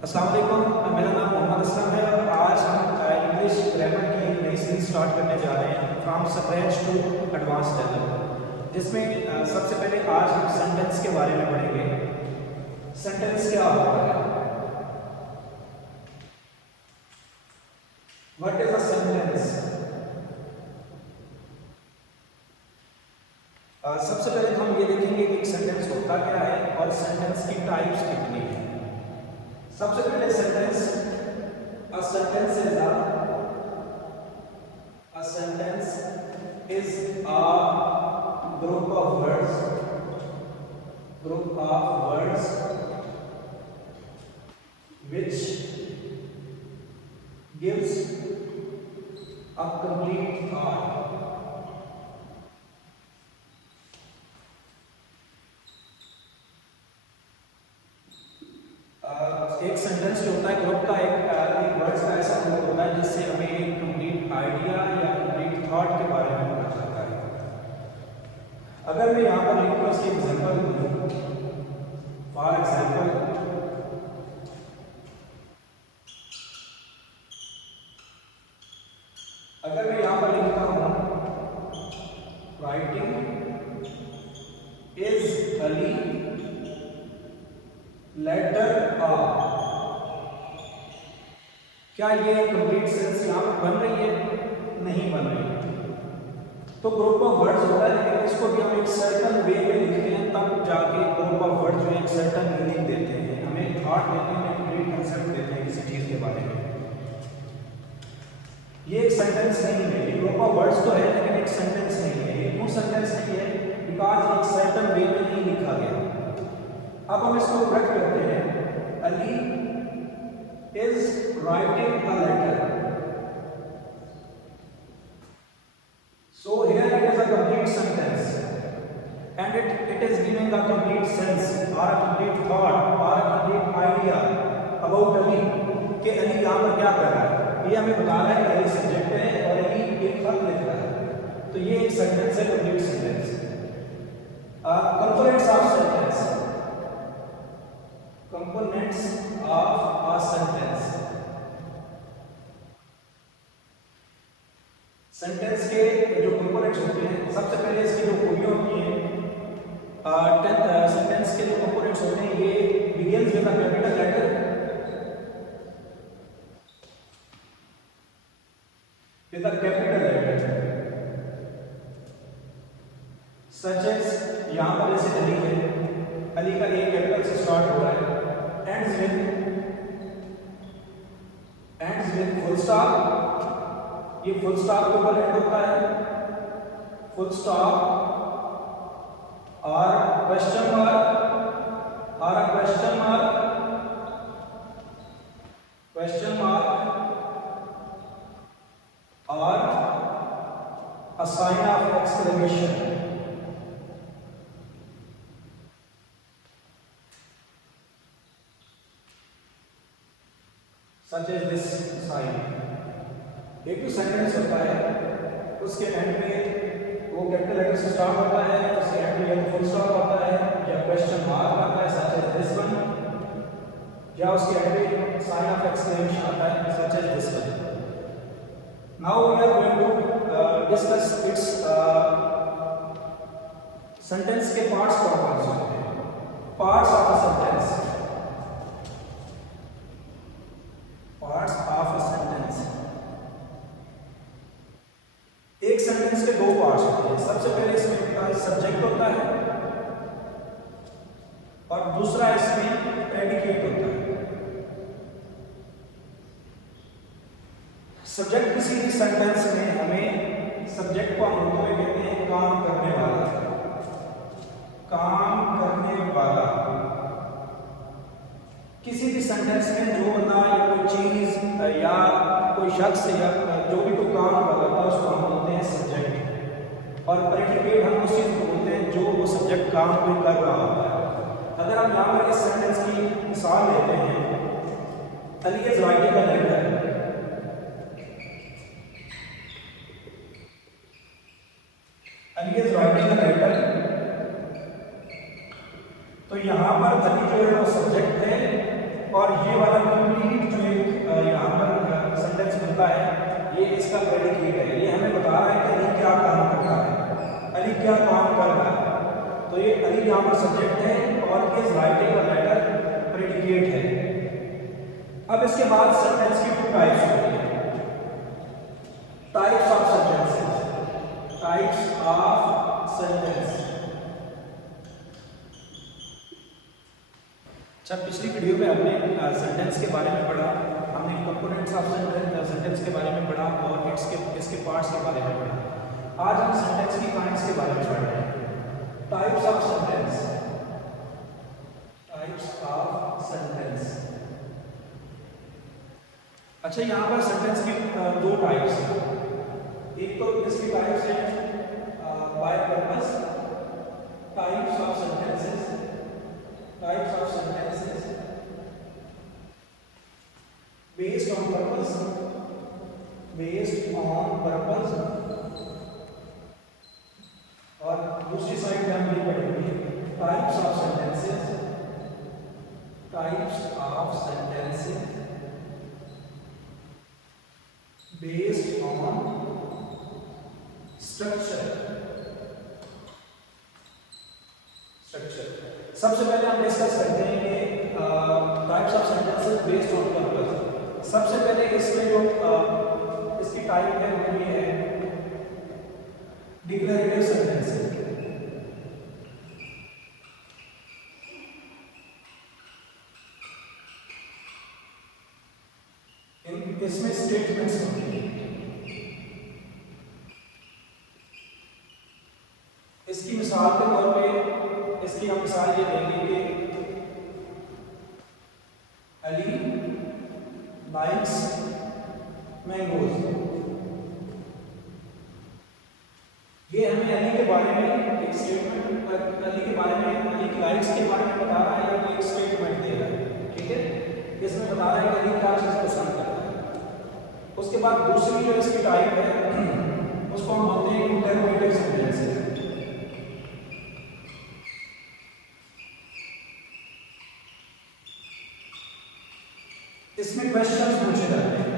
अस्सलाम वालेकुम, मेरा नाम मोहम्मद असलम है और आज हम इंग्लिश ग्रामर की एक नई सीरीज स्टार्ट करने जा रहे हैं from scratch to advance level, जिसमें सबसे पहले आज हम सेंटेंस के बारे में पढ़ेंगे। सेंटेंस क्या होता है? What is a sentence? सबसे पहले तो हम ये देखेंगे कि एक सेंटेंस होता क्या है और सेंटेंस की टाइप्स कितनी है। सबसे पहले sentence, a sentence is a group of words which gives a complete thought. एक सेंटेंस जो होता है ग्रुप का एक वर्ड्स का ऐसा ग्रुप होता है जिससे हमें एक कंप्लीट आइडिया या कंप्लीट थॉट के बारे में पता चलता है। अगर मैं यहाँ पर लिखूँ इसकी एग्जांपल दूँ, फॉर एग्जांपल अगर मैं यहाँ पर लिखता हूँ राइटिंग इज अली लेटर आ, क्या ये कंप्लीट सेंस यहाँ पर बन रही है? नहीं बन रही है। तो ग्रुप ऑफ वर्ड्स होता है, लेकिन इसको भी हम एक सर्टन वे में लिखते हैं, तब जाके ग्रुप ऑफ वर्ड्स जो एक सर्टन मीनिंग देते हैं, हमें थॉट देते हैं, कंप्लीट कंसेप्ट देते हैं किसी चीज के बारे में। ये एक सेंटेंस नहीं है, ये ग्रुप ऑफ वर्ड्स तो है लेकिन एक सेंटेंस नहीं है। ये क्यों सेंटेंस नहीं है? बिकॉज एक सर्टन वे में नहीं लिखा गया। अब हम इसको करेक्ट करते हैं। Ali is writing a letter, so here it is a complete sentence and it is giving a complete sense or a complete thought or a complete idea about Ali कि अली यहाँ पर क्या कर रहा है। ये हमें बता रहा है कि अली सब्जेक्ट है और अली एक खत लिख रहा है, तो ये एक सेंटेंस है, complete sentence. Components of sentence, components of a sentence। Sentence के जो कंपोनेंट्स होते हैं, सबसे पहले इसकी जो खूबियां होती हैं, सेंटेंस के जो कंपोनेंट्स होते हैं, ये begins with a capital letter, such as यहाँ पर जैसे अली है, अली का एक कैपिटल से स्टार्ट हो रहा है, ends with full stop, ये फुल स्टॉप के ऊपर एंड होता है, फुल स्टॉप और क्वेश्चन मार्क और क्वेश्चन मार्क और a sign of exclamation। Such as this sign। एक जो सेंटेंस होता है उसके एंड में वो कैपिटल लेटर से स्टार्ट होता है, उसके एंड में या फुल स्टॉप आता है या क्वेश्चन मार्क आता है, सच एज दिस वन, या उसके एंड में साइन ऑफ एक्सक्लेमेशन आता है, such as this one. Now we are going to discuss its sentence के पार्ट्स कौन से होते हैं। Parts of a sentence, parts of a sentence. एक सेंटेंस के दो पार्ट्स होते हैं। सबसे पहले इसमें सब्जेक्ट होता है और दूसरा इसमें प्रेडिकेट होता है। सब्जेक्ट किसी भी सेंटेंस में हमें सब्जेक्ट को हम उर्दू में कहते हैं काम करने वाला, काम करने वाला। किसी भी सेंटेंस में जो बंदा या कोई चीज या कोई शख्स या जो भी कोई काम कर रहा है उसको हम बोलते हैं सब्जेक्ट, और प्रेडिकेट हम उस चीज को बोलते हैं जो वो सब्जेक्ट काम कोई कर रहा होता है। अगर हम यहाँ पर इस सेंटेंस की मिसाल लेते हैं, Ali is writing a letter, Ali is writing a letter, तो यहाँ पर अली जो है वो सब्जेक्ट है और ये वाला होता है, ये इसका प्रेडिकेट है, ये हमें बता रहा है कि अली क्या काम कर रहा है, अली क्या काम कर रहा है। तो ये अली यहाँ पर सब्जेक्ट है और is writing a letter predicate है। अब इसके बाद सेंटेंस की 2 टाइप्स होती हैं, types of sentences, types of sentence. अच्छा, पिछली वीडियो में हमने सेंटेंस के बारे में पढ़ा, हमने कंपोनेंट्स ऑफ सेंटेंस के बारे में पढ़ा और इसके पार्ट्स के बारे में पढ़ा। आज हम सेंटेंस की काइंड्स के बारे में पढ़ रहे हैं। Types of sentence, types of sentence. अच्छा, यहाँ पर सेंटेंस की 2 टाइप्स हैं। एक तो इसकी टाइप्स है by purpose, types of sentences, types of sentences based on purpose, based on purpose. और दूसरी साइड में हम ये पढ़ेंगे types of sentences, types of sentences based on structure. सबसे पहले हम डिस्कस करते हैं कि types of sentences based on purpose. सबसे पहले इसमें जो इसकी टाइप है वो ये है डिक्लेरेटिव सेंटेंसेस। इसमें स्टेटमेंट्स होते हैं। इसकी मिसाल के तौर पे इसकी हम मिसाल ये देंगे कि अली लाइक्स मैंगोज। ये हमें अली के बारे में एक स्टेटमेंट, अली के बारे में, अली की लाइक्स के बारे में बता रहा है, या एक स्टेटमेंट दे रहा है। ठीक है, इसमें बता रहा है कि अली क्या चीज पसंद करता है। उसके बाद दूसरी जो इसकी टाइप है उसको हम बोलते हैं इंटररोगेटिव सेंटेंसेस। इसमें क्वेश्चंस पूछे जाते हैं।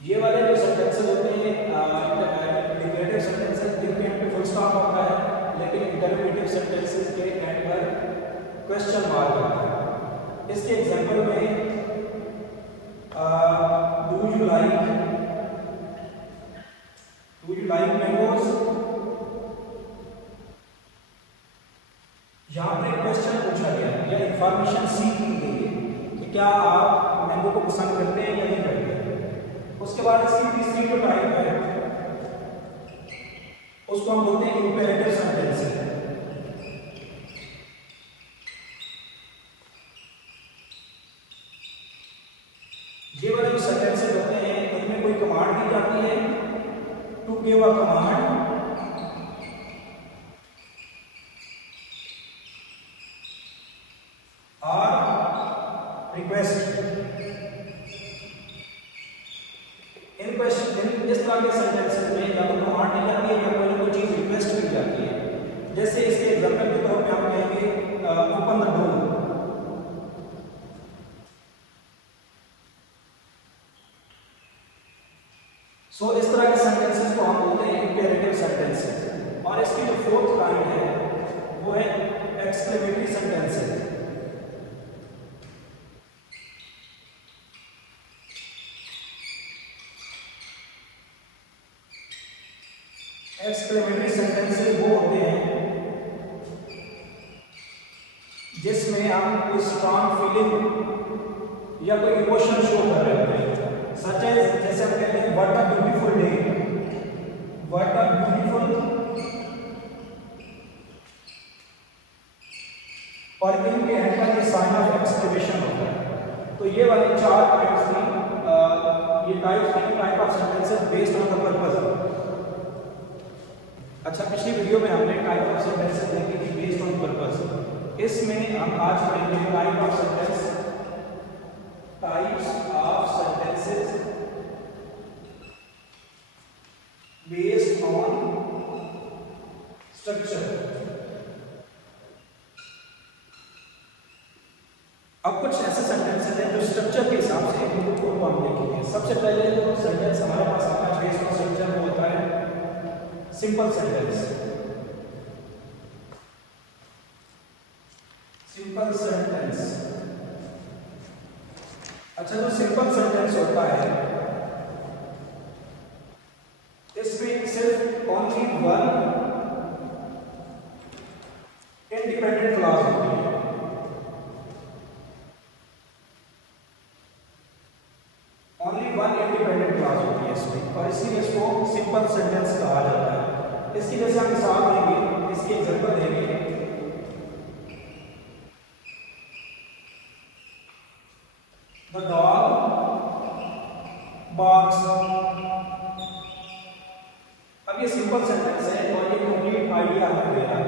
ये वाले जो सेंटेंसेस होते हैं डिक्लेरेटिव सेंटेंसेस, जिनके एंड पे फुल स्टॉप होता है, लेकिन इंटररोगेटिव सेंटेंसेस के एंड पर क्वेश्चन मार्क होता है। इसके एग्जांपल में डू यू लाइक मैंगोज। यहाँ पर एक क्वेश्चन पूछा गया या इंफॉर्मेशन सीख की गई है कि क्या आप मैंगो को पसंद करते हैं या नहीं करते। उसके बाद इसकी तीसरी जो टाइप है उसको हम बोलते हैं इंपेरेटिव सेंटेंसेस। ये वाले जो सेंटेंसेस होते हैं इनमें कोई कमांड दी जाती है, to give a command, request. इस तरह के सेंटेंसेस में या तो कमांड दी जाती है या कोई ना कोई चीज रिक्वेस्ट की जाती है। जैसे इसके एग्जांपल के तौर पे हम कहेंगे ओपन द डोर। सो इस तरह के सेंटेंसेस को हम बोलते हैं इंपेरेटिव सेंटेंसेस। और इसकी जो फोर्थ काइंड है वो है एक्सक्लेमेटरी सेंटेंसेस। एक्सक्लेमेटरी सेंटेंसेस वो होते हैं जिसमें हम कोई स्ट्रॉन्ग फीलिंग या कोई इमोशन शो कर रहे होते हैं। सच एज, जैसे हम कहते हैं what a beautiful day, what a beautiful, और इनके एंड पर ये साइन ऑफ एक्सक्लेमेशन होता है। तो ये वाली 4 टाइप्स थी, ये type of sentences based on the purpose. अच्छा, पिछली वीडियो में हमने टाइप ऑफ सेंटेंसेस देखी थी बेस्ड ऑन पर्पस। इसमें हम आज पढ़ेंगे type of sentence, types of sentences based on structure. अब कुछ ऐसे सेंटेंसेस हैं जो स्ट्रक्चर के हिसाब से इनको हम देखेंगे। सबसे पहले जो सेंटेंस हमारे पास आता है इसका स्ट्रक्चर वो होता है सिंपल सेंटेंस। Simple sentence. अच्छा, जो सिंपल सेंटेंस होता है इसमें सिर्फ ओनली वन इंडिपेंडेंट क्लॉज होती है। ओनली वन इंडिपेंडेंट क्लॉज होती है इसमें, और इसीलिए इसको सिंपल सेंटेंस कहा जाता है। इसकी जैसे हम मिसाल देंगे, इसकी एग्जांपल देंगे। The dog barks. अब ये सिंपल सेंटेंस है और ये कंप्लीट आइडिया हमें देता है,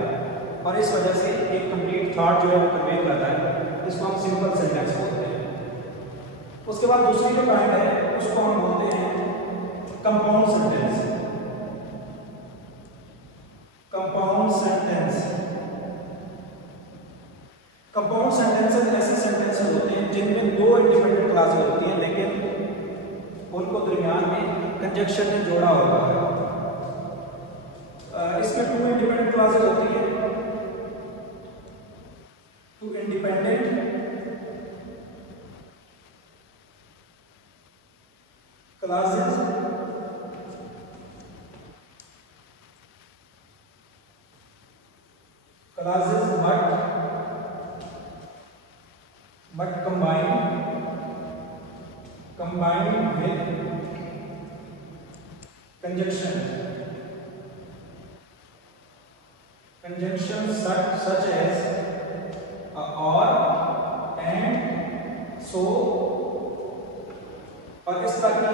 और इस वजह से एक कंप्लीट थॉट जो है वो कन्वे करता है। इसको हम सिंपल सेंटेंस बोलते हैं। उसके बाद दूसरी जो काइंड है उसको हम बोलते हैं compound sentence. Compound sentence. Compound sentences ऐसे सेंटेंसेस होते हैं जिनमें दो इंडिपेंडेंट क्लॉजेस होती हैं, लेकिन उनको दरमियान में कंजक्शन ने जोड़ा होता है। इसमें टू इंडिपेंडेंट क्लॉजेस होती हैं। Two independent clauses but combined with conjunction such as or and so, और इस तरह की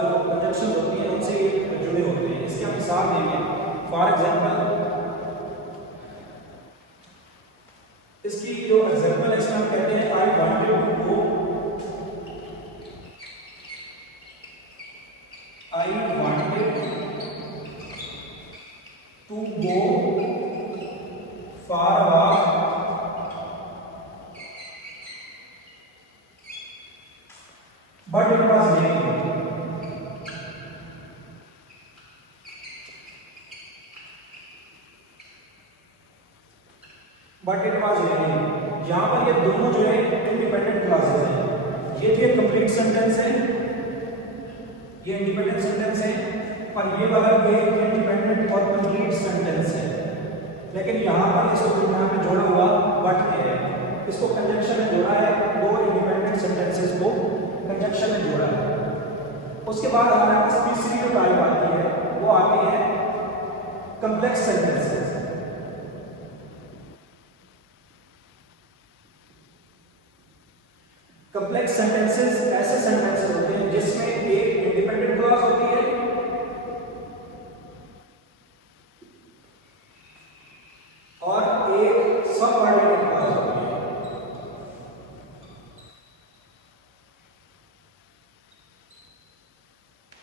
जो कंजक्शन होती है उनसे जुड़े होते हैं। इसकी हम मिसाल देंगे। फॉर एग्जांपल, इसकी जो एग्जांपल है इसमें हम कहते हैं I wanted to go for a walk but it was raining. But it was raining. यहां पर ये दोनों जो है इंडिपेंडेंट क्लॉजेस हैं। ये भी एक कंप्लीट सेंटेंस है, ये इंडिपेंडेंट सेंटेंस है, पर ये वाला भी इंडिपेंडेंट और कंप्लीट सेंटेंस है। लेकिन यहां पर इसको दरमियान में जोड़ा हुआ बट है, इसको कंजक्शन में जोड़ा है। दो इंडिपेंडेंट सेंटेंसेस को कंजक्शन में जोड़ा है। उसके बाद हमारे पास तीसरी जो टाइप आती है वो आती है कॉम्प्लेक्स सेंटेंसेस। कॉम्प्लेक्स सेंटेंसेस ऐसे सेंटेंसेस होते हैं जिसमें एक इंडिपेंडेंट क्लॉज होती है और एक सबऑर्डिनेट क्लॉज होती है।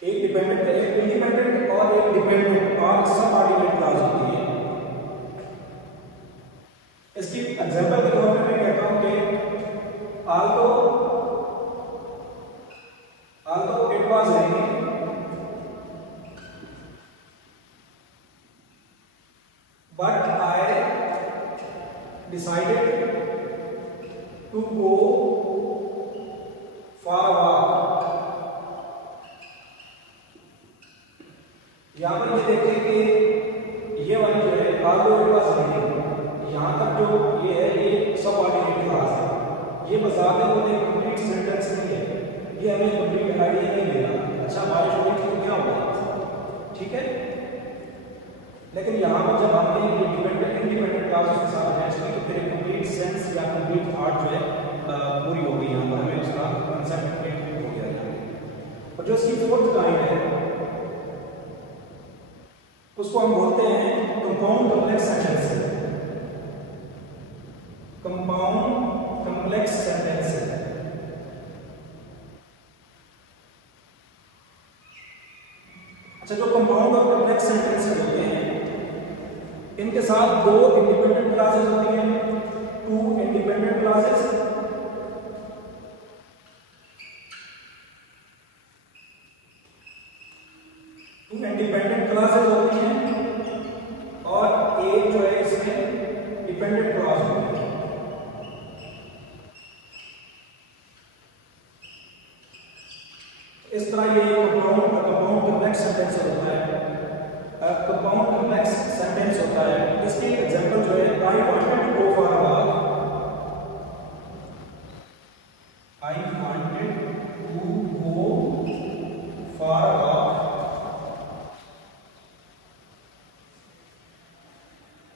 एक डिपेंडेंट, एक इंडिपेंडेंट और एक डिपेंडेंट और सबऑर्डिनेट क्लॉज होती है। इसकी एग्जांपल के तौर पे मैं कहता हूं कि although it was raining, but I decided to go for a walk. यहाँ पर ये देखें कि ये वाली जो है although it was raining, यहाँ तक जो ये है ये सबऑर्डिनेट क्लॉज है। ये बजाते हुए एक कंप्लीट सेंटेंस नहीं है, ये हमें कंप्लीट आइडिया नहीं देगा। अच्छा, बारिश हो गई तो क्या होगा, ठीक है। लेकिन यहाँ पर जब हमने इंडिपेंडेंट क्लॉजेस के साथ मैच की तो फिर कंप्लीट सेंस या कंप्लीट थॉट जो है पूरी हो गई। यहाँ पर हमें उसका कंसेप्ट क्लियर हो गया है। और जो इसकी फोर्थ काइंड है उसको हम बोलते हैं compound complex sentence. Compound complex sentence. अच्छा, जो कंपाउंड और कॉम्प्लेक्स सेंटेंसेस होते हैं इनके साथ दो इंडिपेंडेंट क्लॉजेस होती हैं, टू इंडिपेंडेंट क्लॉजेस इस तरह ये कंपाउंड कॉम्प्लेक्स सेंटेंस होता है, कंपाउंड कॉम्प्लेक्स सेंटेंस होता है। इसकी एग्जांपल जो है, I wanted to go for a walk, I wanted to go for a walk,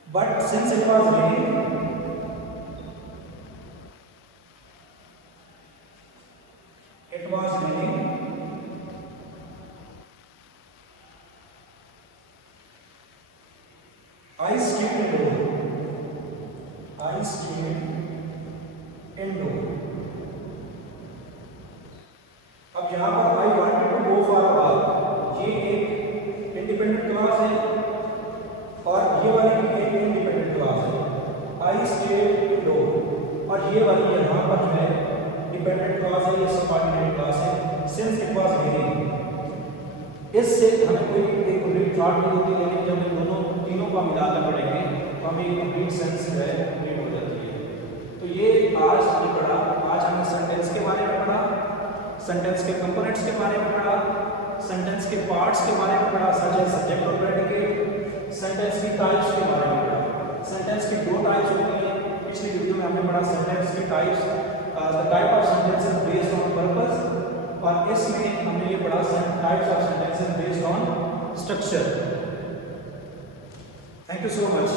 but since it was raining, it was raining, I stayed indoor, I stayed indoor। अब यहाँ पर I wanted to go for a walk, ये एक independent clause है और ये वाली भी एक इंडिपेंडेंट क्लॉज है। I stayed indoor और ये वाली यहाँ पर जो है डिपेंडेंट क्लॉज है, ये सबऑर्डिनेट क्लॉज है। सिंस इट वाज रेनिंग, इससे हमें कोई एक कंप्लीट थॉट नहीं होती, लेकिन जब इन दोनों तीनों का मिलाकर पढ़ेंगे तो हमें एक कंप्लीट सेंस जो है कंप्लीट हो जाती है। तो ये आज हमने पढ़ा, आज हमने सेंटेंस के बारे में पढ़ा, सेंटेंस के कंपोनेंट्स के बारे में पढ़ा, सेंटेंस के पार्ट्स के बारे में पढ़ा, सच एज सब्जेक्ट और प्रेडिकेट, सेंटेंस की टाइप्स के बारे में पढ़ा। सेंटेंस की दो टाइप्स होती हैं, पिछली वीडियो में हमने पढ़ा सेंटेंस की types, the type of sentences based on purpose, और इसमें हमने ये पढ़ा types of sentences based on structure. Thank you so much.